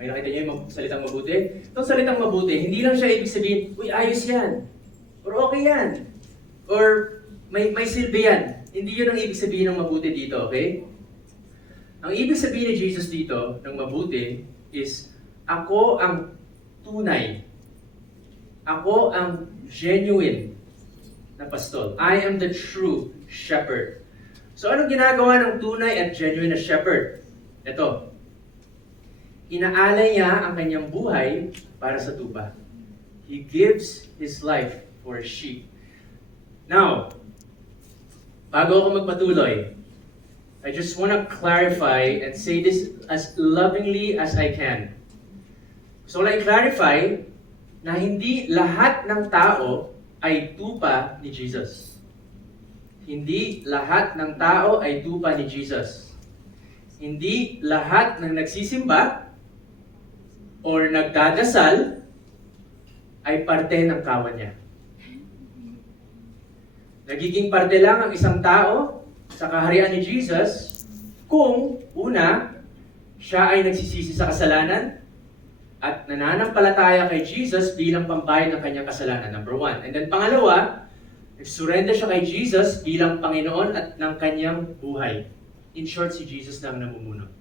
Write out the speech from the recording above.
May nakita niyo yung salitang mabuti? Itong salitang mabuti, hindi lang siya ibig sabihin, uy, ayos yan. Or okay yan. Or may silbi yan. Hindi yun ang ibig sabihin ng mabuti dito, okay? Ang ibig sabihin ni Jesus dito, ng mabuti, is, ako ang tunay. Ako ang genuine na pastol. I am the true shepherd. So anong ginagawa ng tunay at genuine na shepherd? Ito. Inaalay niya ang kanyang buhay para sa tupa. He gives his life for sheep. Now, bago ako magpatuloy, I just want to clarify and say this as lovingly as I can. So, I clarify na hindi lahat ng tao ay tupa ni Jesus. Hindi lahat ng tao ay tupa ni Jesus. Hindi lahat ng nagsisimba or nagdadasal ay parte ng kawan niya. Nagiging parte lang ang isang tao sa kaharian ni Jesus kung, una, siya ay nagsisisi sa kasalanan at nananampalataya kay Jesus bilang pambayad ng kanyang kasalanan, number one. And then pangalawa, nag-surrender siya kay Jesus bilang Panginoon at ng kanyang buhay. In short, si Jesus na ang namumuno.